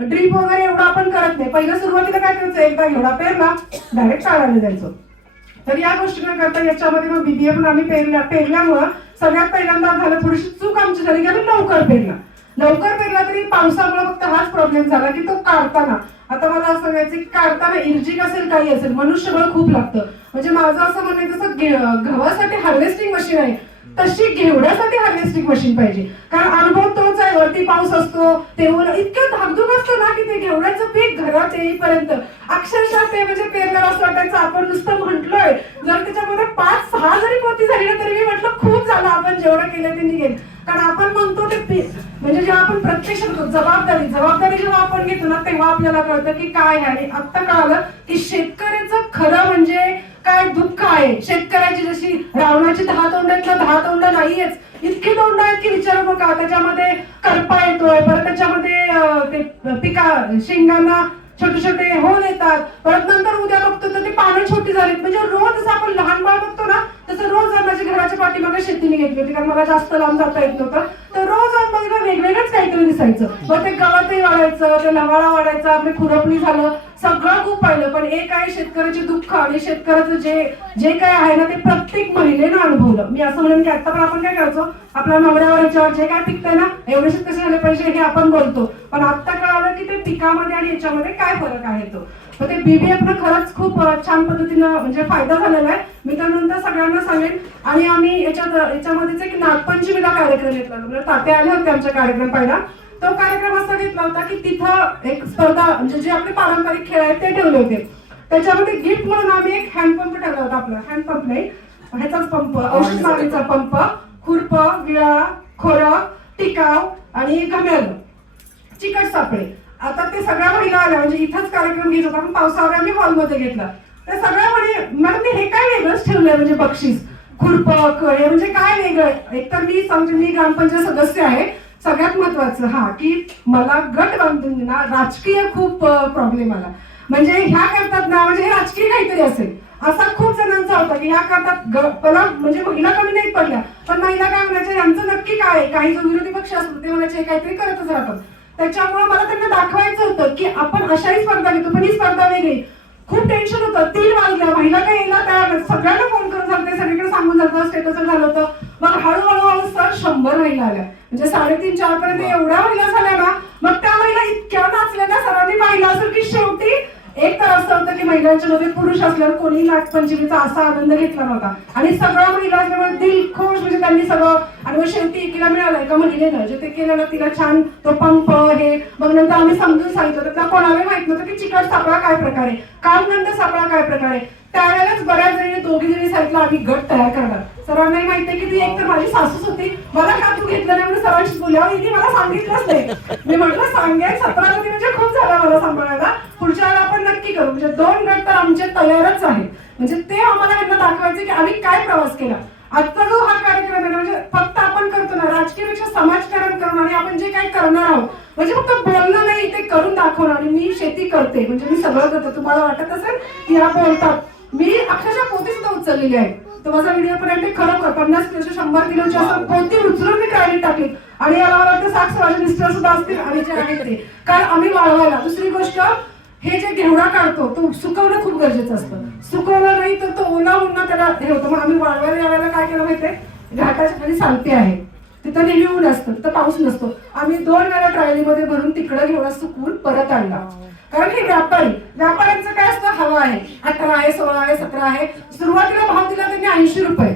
Drip वगैरे एवढं आपण करत नाही. पहिलं सुरुवातीला काय करायचं, एकदा घेवडा पेरला डायरेक्ट काढायला जायचो. तर या गोष्टी न करता याच्यामध्ये मग बीबीए पण आम्ही पेरल्यामुळं सगळ्यात पहिल्यांदा झालं, थोडीशी चूक आमची झाली की आम्ही लवकर पेरला तरी पावसामुळे फक्त हाच प्रॉब्लेम झाला की तो काढताना, आता मला असं सांगायचं की काढताना इर्जिक असेल काही असेल मनुष्यबळ खूप लागतं. म्हणजे माझं असं म्हणणं जसं गव्हासाठी हार्वेस्टिंग मशीन आहे तशी घेवड्यासाठी हार्वेस्टिंग मशीन पाहिजे. कारण अनुभव तोच आहे, वरती पाऊस असतो, ते इतकं धाकधूक असतो ना की ते घेवड्याचं पीक घरात येईपर्यंत अक्षरशः ते म्हणजे पेरणार असं वाटायचं. आपण नुसतं म्हटलोय, जर त्याच्यामध्ये 5-6 जरी पोती झाली ना तरी मी म्हटलं खूप झालं, आपण जेवढं केलं ते निघेल. कारण आपण म्हणतो ते पीक म्हणजे जेव्हा आपण प्रत्यक्ष जबाबदारी जेव्हा आपण घेतो ना तेव्हा आपल्याला कळतं की काय आहे. आणि आता कळालं की शेतकऱ्याचं खरं म्हणजे काय दुःख आहे. शेतकऱ्याची जशी रावणाची 10 तोंडातलं 10 तोंड नाहीयेच, इतकी तोंड आहेत की विचारू नका. त्याच्यामध्ये करपा येतोय, परत त्याच्यामध्ये ते पिका शेंगांना छोटे छोटे होल येतात, परत नंतर उद्या बघतो तर ती पानं छोटी झालीत. म्हणजे रोज जसं आपण लहान बाळ बघतो ना तसं रोज माझ्या घराच्या पाठीमागे शेतीने घेतली होती, कारण मला जास्त लांब जाता येत नव्हतं. तर रोज मला वेगवेगळंच काहीतरी दिसायचं. मग ते गवतही वाढायचं, ते लवाळा वाढायचा, आपली खुरपणी झालं, सगळं खूप पाहिलं. पण एक आहे शेतकऱ्याचे दुःख आणि शेतकऱ्याचं जे काय आहे ना ते प्रत्येक महिलेनं अनुभवलं. मी असं म्हणेन की आता पण आपण काय करायचो, आपल्या नवऱ्यावर याच्यावर जे काय पिकतंय ना एवढे कसे झाले पाहिजे हे आपण बोलतो, पण आता कळालं की ते पिकामध्ये आणि याच्यामध्ये काय फरक आहे तो. तर ते बीबीएफनं खरंच खूप छान पद्धतीनं म्हणजे फायदा झालेला आहे. मी तर नंतर सगळ्यांना सांगेन. आणि आम्ही याच्यामध्येच एक नागपंचमीला कार्यक्रम घेतला, म्हणजे तात्या आले होते आमच्या कार्यक्रम पहिला. तो कार्यक्रम असा घेतला होता की तिथं एक स्पर्धा म्हणजे जे आपले पारंपरिक खेळ आहेत ते ठेवले होते. त्याच्यामध्ये गिफ्ट म्हणून आम्ही एक हँडपंप ठेवला होता. आपला हँडपंप नाही, ह्याचाच पंप, औषध मारण्याचा पंप, खुरप, विळा, खोरक, टिकाव आणि घमेल, चिकट सापळे. आता ते सगळ्या महिला आल्या, म्हणजे इथंच कार्यक्रम घेत होता, पण पावसावर आम्ही हॉलमध्ये घेतला. त्या सगळ्या मॅडम हे काय वेगळंच ठेवलंय म्हणजे बक्षीस, खुरपक हे म्हणजे काय वेगळं. एकतर मी सांगते, मी ग्रामपंचायत सदस्य आहे. सगळ्यात महत्वाचं हा की मला गट बांधून राजकीय खूप प्रॉब्लेम आला. म्हणजे ह्या करतात ना, म्हणजे हे राजकीय काहीतरी असेल असा खूप जणांचा होता की ह्या करतात. मला म्हणजे महिला कमी नाही पडल्या, पण महिला काय म्हणायच्या यांचं नक्की काय आहे. काही जो विरोधी पक्ष असतो ते म्हणायचे काहीतरी करतच राहतात. त्याच्यामुळे मला त्यांना दाखवायचं होतं की आपण अशाही स्पर्धा घेतो पण ही स्पर्धा वेगळी. खूप टेन्शन होतं. 3 वाजल्या, महिला काही यायला तयार, सगळ्यांना फोन करून सांगते, सगळीकडे सांगून जातं, स्टेटस झालं होतं. मग हळूहळू सर 100 महिला आल्या, म्हणजे 3:30-4 पर्यंत एवढ्या महिला झाल्या ना. मग त्या महिला इतक्या नाचल्या ना, सरांनी पाहिलं असेल की शेवटी एक तर असं होतं की महिलांच्या मध्ये पुरुष असल्यावर कोणी नागपंचमीचा असा आनंद घेतला नव्हता. आणि सगळ्या महिला असल्यामुळे दिल खुश, म्हणजे त्यांनी सगळं. आणि मग शेवटी एकीला मिळालं, एका महिलेनं जे ते केलं ना, तिला छान तो पंप हे. मग नंतर आम्ही समजून सांगितलं, तर त्या कोणालाही माहित नव्हतं की चिकट सापळा काय प्रकारे, कामगंध सापळा काय प्रकारे. त्यावेळेलाच बऱ्याच जणी दोघी सांगितलं आम्ही गट तयार करणार. सरांनाही माहितीये की ती एक तर माझी सासूच होती, मला का तू घेतलं नाही म्हणून सरांशी बोलल्यावर हिने मला सांगितलंच नाही. मी म्हटलं सांगेन, 17 जणी म्हणजे खूप झालं मला सांभाळायला. पुढच्या वेळेला आपण नक्की करू. म्हणजे 2 गट तर आमचे तयारच आहेत. म्हणजे ते आम्हाला यांना दाखवायचे की आम्ही काय प्रवास केला. आजचा जो हा कार्यक्रम आहे म्हणजे फक्त आपण करतो ना, राजकीयपेक्षा समाजकारण करून आणि आपण जे काही करणार आहोत म्हणजे फक्त बोलणं नाही, ते करून दाखवणं. आणि मी शेती करते, म्हणजे मी सगळं करते. तुम्हाला वाटत असेल की या बोलतात, मी अक्षरशः पोती सुद्धा उचललेली आहे. तर माझा व्हिडिओ पर्यंत खरोखर 50 किलो 100 किलोची असं पोती उचलून मी ट्रायलिंग टाकली. आणि याला मला वाटतं साक्ष माझे मिस्टर सुद्धा असतील आणि जे आहेत ते, कारण आम्ही वाळवायला. दुसरी गोष्ट, हे जे घेवडा काढतो तो सुकवणं खूप गरजेचं असतं. सुकवलं नाही तर तो ओला उन्हा त्याला हे होतं. मग आम्ही वाळवायला यावेळेला काय केलं माहितीये, घाटाच्या खाली सालपे आहे, तिथं नेहमी ऊन असतं, तिथं पाऊस नसतो. आम्ही 2 वेळा ट्रायलीमध्ये भरून तिकडं घेवडा सुकवून परत आणला. कारण हे व्यापाऱ्यांचं काय असतं, हवा आहे, 18 आहे, 16 आहे, 17 आहे. सुरुवातीला भाव दिला त्यांनी 80 रुपये,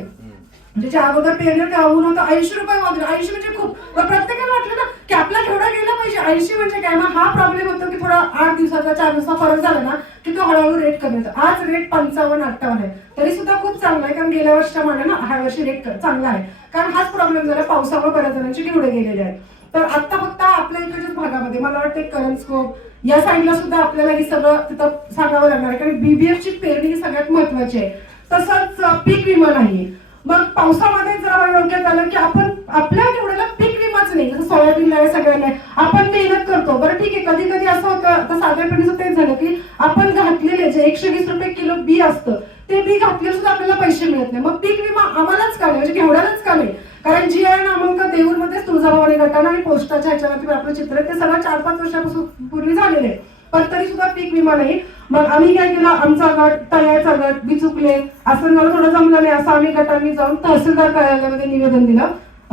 म्हणजे ज्या अगोदर पेरलं त्या ऊन होतं 80 रुपये भाव दिला. 80 म्हणजे खूप. प्रत्येकाला वाटलं ना की आपला घेवडा गेला पाहिजे. 80 म्हणजे काय. मग हा प्रॉब्लेम होतो की थोडा 8 दिवसाचा 4 दिवसाचा फरक झाला ना की तो हळूहळू रेट कमी होतो. आज रेट 55-58 आहे, तरी सुद्धा खूप चांगला आहे, कारण गेल्या वर्षीच्या मानाने ह्या वर्षी रेट चांगला आहे. कारण हाच प्रॉब्लेम झाला, पावसामुळे बऱ्याच जणांचे घेवडे गेलेले आहेत. तर आता फक्त आपल्या इकडच्याच भागामध्ये मला वाटतं करंजकोट या साईडला सुद्धा आपल्याला हे सगळं तिथं सांगावं लागणार आहे, कारण बीबीएफची पेरणी ही सगळ्यात महत्वाची आहे. तसंच पीक विमा नाहीये. मग पावसामध्ये जर डोक्यात आलं की आपण आपल्या घेवड्याला पीक विमाच नाही, जसं सोयाबीनला आहे, सगळ्यांना आपण मेहनत करतो. बरं ठीक आहे, कधी कधी असं होतं, आता साधारणपणे तेच झालं की आपण घातलेले जे 120 रुपये किलो बी असतं ते बी घातले सुद्धा आपल्याला पैसे मिळत नाही. मग पीक विमा आम्हालाच का नाही, म्हणजे घेवड्यालाच का नाही. कारण जी आय नामांकन देऊरमध्येच तुळजाभवानी गटानं आणि पोस्टाच्या ह्याच्यावरती आपलं चित्र आहे ते सगळं 4-5 वर्षापासून पूर्वी झालेले आहे. पण तरी सुद्धा पीक विमा नाही. मग आम्ही काय केलं, आमचा गट, तळ्याचा गट, बिचुकले असं मला थोडं जमलं नाही, असं आम्ही गटांनी जाऊन तहसीलदार कार्यालयामध्ये निवेदन दिलं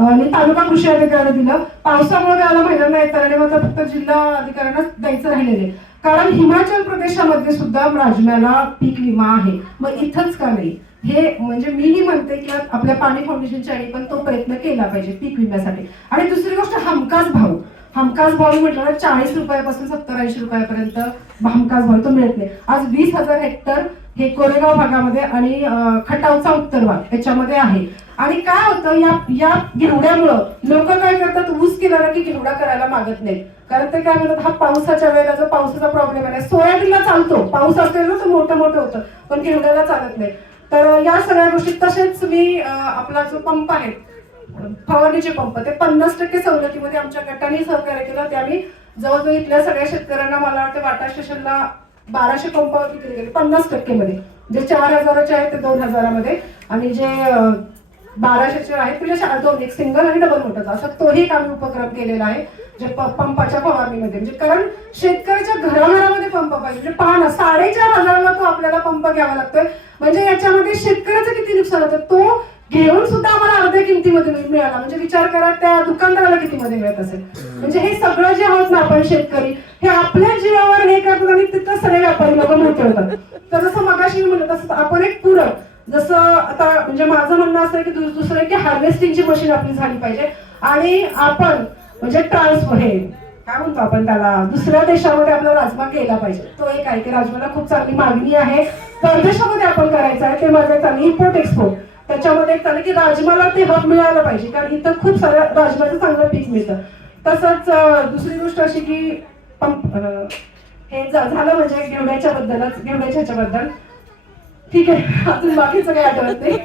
आणि तालुका कृषी अधिकाऱ्यांना दिलं. पावसामुळे त्याला महिलांना येतात आणि मग फक्त जिल्हा अधिकाऱ्यांना द्यायचं राहिलेले. कारण हिमाचल प्रदेशामध्ये सुद्धा राजम्याला पीक विमा आहे, मग इथंच का नाही? हे म्हणजे मीही म्हणते की आपल्या पाणी फाउंडेशनच्या आधी पण तो प्रयत्न केला पाहिजे पीक विम्यासाठी. आणि दुसरी गोष्ट, हमखास भाव म्हटलं ना 40 रुपयापासून 70-80 रुपयापर्यंत हमखास भाव तो मिळत नाही. आज 20,000 हेक्टर हे कोरेगाव भागामध्ये आणि खटावचा उत्तर भाग याच्यामध्ये आहे. आणि काय होतं, या घेवड्यामुळं लोक काय करतात, ऊस केला की घेवडा करायला मागत नाहीत. कारण ते काय म्हणतात, हा पावसाच्या वेळेला जो पावसाचा प्रॉब्लेम आहे, सोयाबीनला चालतो, पाऊस असेल ना तर मोठं होतं, पण घेवड्याला चालत नाही. तर या सगळ्या गोष्टी, तसेच मी आपला जो पंप आहे फवारणीचे पंप, ते 50% सवलतीमध्ये आमच्या गटाने सहकार्य केलं. ते आम्ही जवळजवळ इथल्या सगळ्या शेतकऱ्यांना, मला वाटतं वाटा स्टेशनला 1200 पंपावरती दिले गेले 50% मध्ये. जे 4000चे आहेत ते 2000 मध्ये, आणि जे 1200चे आहेत तुला 2, एक सिंगल आणि डबल मोटरचा, असं तोही एक आम्ही उपक्रम केलेला आहे जे पंपाच्या फवारणीमध्ये. म्हणजे कारण शेतकऱ्याच्या घराघरामध्ये पंप पाहिजे. म्हणजे पहा ना, 4500 तो आपल्याला पंप घ्यावा लागतोय. म्हणजे याच्यामध्ये शेतकऱ्याचं किती नुकसान होतं, तो घेऊन सुद्धा आम्हाला अर्ध्या किमतीमध्ये मिळाला. म्हणजे विचार करा त्या दुकानदाराला कितीमध्ये मिळत असेल. म्हणजे हे सगळं जे आहोत ना आपण शेतकरी, हे आपल्या जीवावर हे करतात आणि तिथं सगळे व्यापारी लोक मिळतात. तर जसं मगाशी मी म्हणत तसं आपण एक पूरक, जसं आता म्हणजे माझं म्हणणं असं आहे की दुसरं की हार्वेस्टिंगची मशीन आपली झाली पाहिजे. आणि आपण म्हणजे ट्रान्सफर, हे काय म्हणतो आपण त्याला, दुसऱ्या देशामध्ये आपला राजमा गेला पाहिजे. तो एक आहे की राजमाला खूप चांगली मागणी आहे, परदेशामध्ये आपण करायचं आहे. ते माझं चांगली इम्पोर्ट एक्सपोर्ट, त्याच्यामध्ये एक चालेल की राजमाला ते हब मिळालं पाहिजे, कारण इथं खूप साऱ्या राजमाचं चांगलं पीक मिळतं. तसंच दुसरी गोष्ट अशी की हे झालं म्हणजे घेवड्याच्या ह्याच्याबद्दल. ठीक आहे, अजून बाकीचं काही आठवत नाही.